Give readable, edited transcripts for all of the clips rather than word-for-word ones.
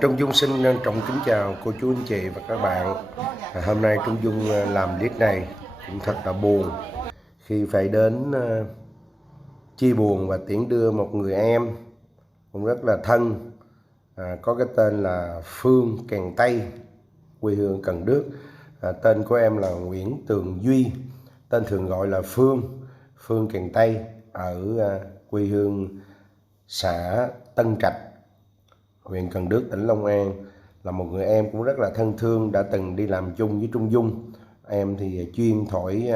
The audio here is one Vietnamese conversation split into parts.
Trung Dung xin trân trọng kính chào cô chú anh chị và các bạn. Hôm nay Trung Dung làm clip này cũng thật là buồn khi phải đến chia buồn và tiễn đưa một người em cũng rất là thân, có cái tên là Phương Kèn Tây, quê hương Cần Đước. Tên của em là Nguyễn Tường Duy, tên thường gọi là Phương Kèn Tây, ở quê hương xã Tân Trạch, huyện Cần Đước, tỉnh Long An. Là một người em cũng rất là thân thương, đã từng đi làm chung với Trung Dung. Em thì chuyên thổi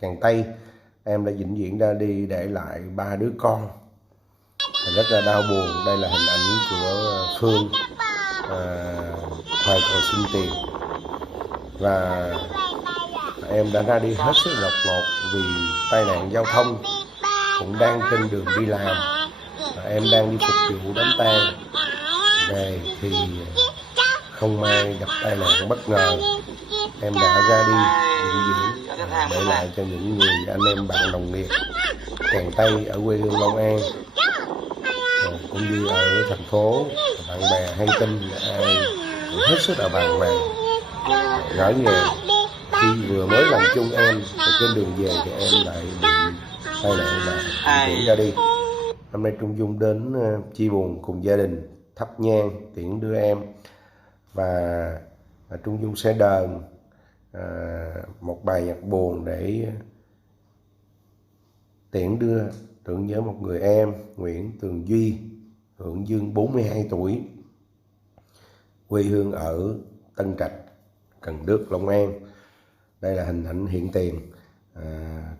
kèn Tây. Em đã vĩnh viễn ra đi để lại 3 đứa con, rất là đau buồn. Đây là hình ảnh của Phương thời còn sinh tiền, và em đã ra đi hết sức đột ngột vì tai nạn giao thông, cũng đang trên đường đi làm. Em đang đi phục vụ đám tang, về thì không may gặp tai nạn bất ngờ. Em đã ra đi vĩnh viễn, để lại cho những người anh em bạn đồng nghiệp kèn Tây ở quê hương Long An, cũng như ở thành phố. Bạn bè hay tin ai cũng hết sức là bàng hoàng, ngỡ ngàng khi vừa mới làm chung em, và trên đường về thì em lại bị tai nạn và tiễn ra đi. Hôm nay Trung Dung đến chia buồn cùng gia đình, thắp nhang tiễn đưa em, và Trung Dung sẽ đờn một bài nhạc buồn để tiễn đưa, tưởng nhớ một người em Nguyễn Tường Duy, hưởng dương 42 tuổi, quê hương ở Tân Trạch, Cần Đước, Long An. Đây là hình ảnh hiện tiền,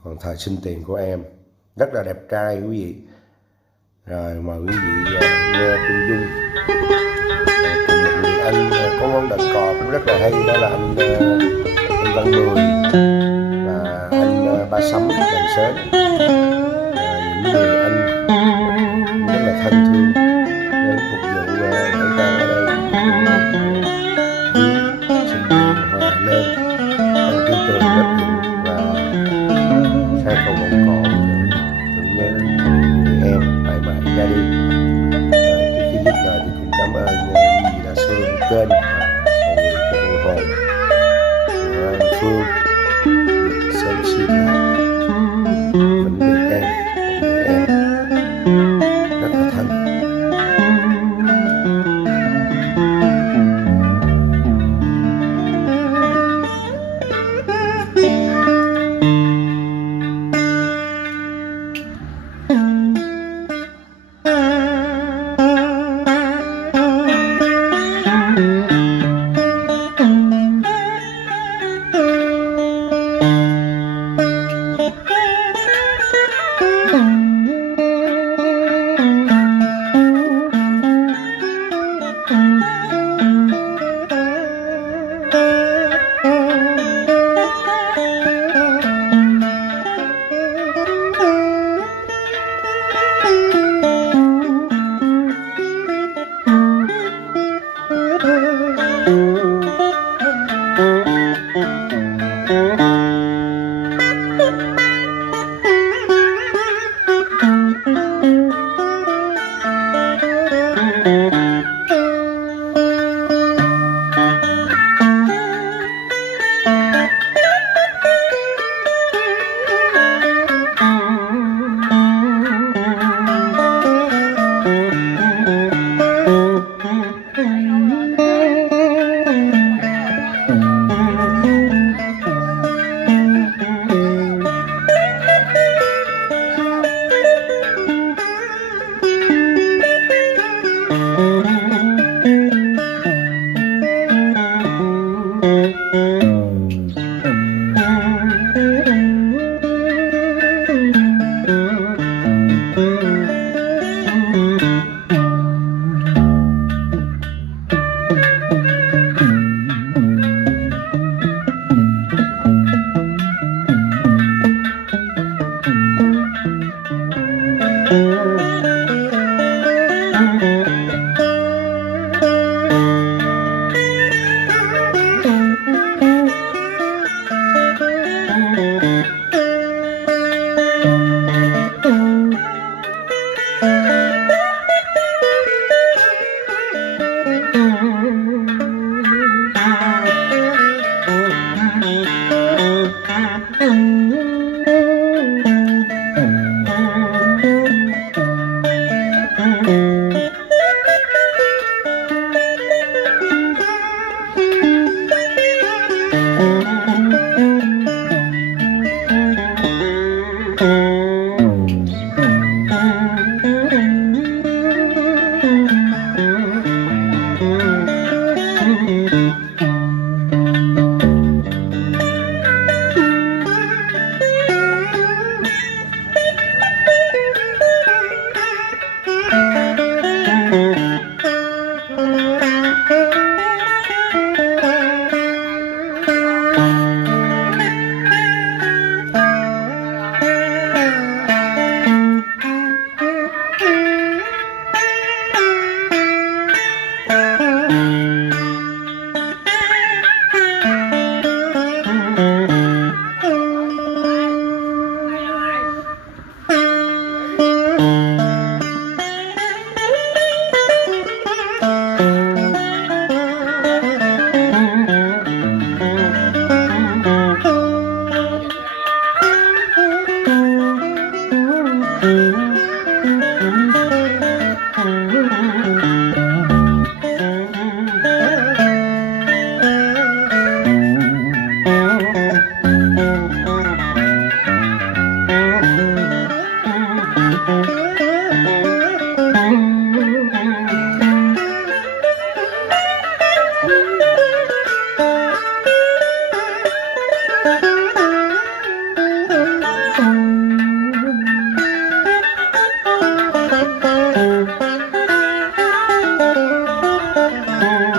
còn thời sinh tiền của em, rất là đẹp trai quý vị. Rồi mời quý vị nghe Trung Dung cùng một người anh có món đờn cò cũng rất là hay, đó là anh Văn Mười và anh Ba Sắm đờn sến. Những người anh rất là thân thương đến phục vụ lễ tang ở đây. Xin hòa lên trong tư tưởng rất nhiều và hai câu vọng cổ tưởng nhớ người em mãi mãi ra đi. Trước khi dứt lời thì cũng cảm ơn quý vị đã xem kênh và ủng hộ của anh Phương. Sớm siêu vĩnh biệt em, người em rất là thân.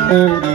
Mm-hmm.